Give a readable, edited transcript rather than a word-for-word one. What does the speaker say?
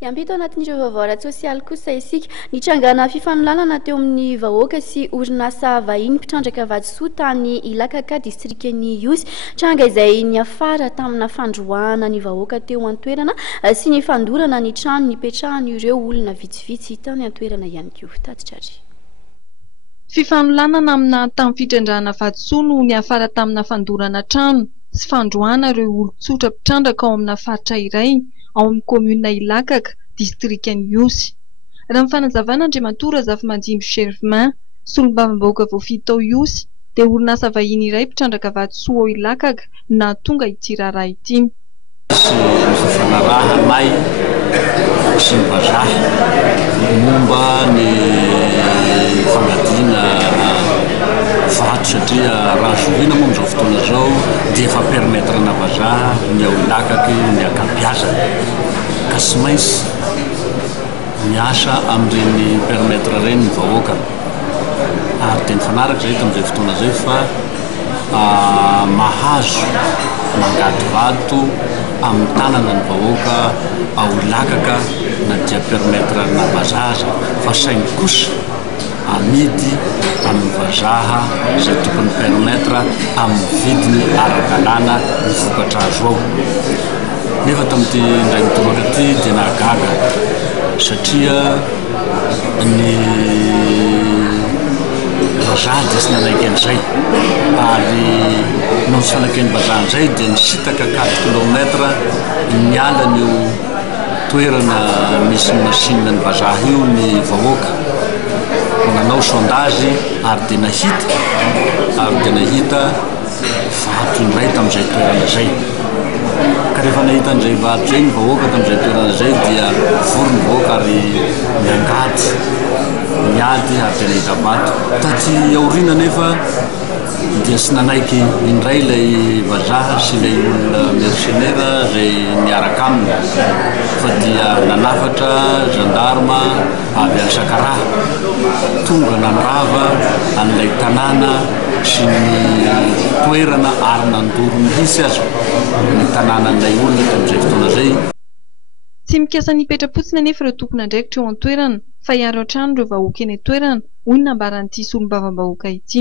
Iampito anatin'ireo vaovao ara-tsosialy kosa isika nitrangana fifaноlanana teo amin'ny vahoaka sy orinasa vahiny mpitrandraka vadisoa tany Ilakaka distriken'ny Iosy. Tranga izay niafara tamina fandroahana ny vahoaka teo an-toerana sy ny fandorana ny trano nipetrahan'ireo olona vitsivitsy tany an-toerana ihany koa. Tatitrary. Fifanolanana amina tamin'ny fitrandrahana vadisoa no niafara tamina fandorana trano sy fandroahana ireo olon-tsotra mpitrandraka ao amina faritra iray ao amin'ny komuna Ilakaka distriken'ny Iosy. Raha ny fanazavana Andriamatora Zafimanjingo Germain, solombavam-bahoaka voafito tao Iosy, dia orinasa vahiny iray mpitrandraka vadisoa ao Ilakaka na tonga ity raharaha ity. Fifanarahanay sy ny vazaha momba ny fangadiana vato satria raha zoviana moa amin'izao fotoana izao dia efa permetrana vazaha ny ao Ilakaka ny akabiaza ka sy maintsy miasa amin'ireny permetra ireny ny vahoaka ary dia nifanaraka izay tamin'izay fotoana izay fa mahazo mangady vato amin'ny tanana ny vahoaka ao Ilakaka na dia permetra na vazaha fa saingy kosa amidy amin'ny vazaha izay tokony permetra amin'ny vidiny ara-dalàna ny vokatra azo ao. Nefa tamin'ity indray mitoroaka ity dia nahagaga satria ny vazaha dia sy nanaiky an'izay ary noho sy fanaken'ny vazaha an'izay dia nisitaka 4 kilometra miala n'io toerana misy masinina ny vazaha io ny vahoaka. Nanao sondazy ary dia nahita vato indray tamin'izay toerana izay. Ka rehefa nahita an'izay vato izay ny vahoaka tamin'izay toerana izay dia vory ny vahoaka ary miangady miady ary dia nahita vato. Taty aoriana nefa dia sy nanaiky indray ilay vazaha sy ilay olona mercenaire izay niaraka aminy fa dia nanafatra gendarme avy any Sakaraha tonga nandrava an'ilay tanàna sy ny toerana ary nandoro mihitsy azy ny tanànan'ilay olona tamin'izay fotoana izay. Tsy mikasa nipetra-potsiny anefa ireo tompon'andraikitra eo an-toerana fa hiaro an-trano ireo vahoaka eny an-toerana hoy ny nambaran'ity solombavam-bahoaka ity.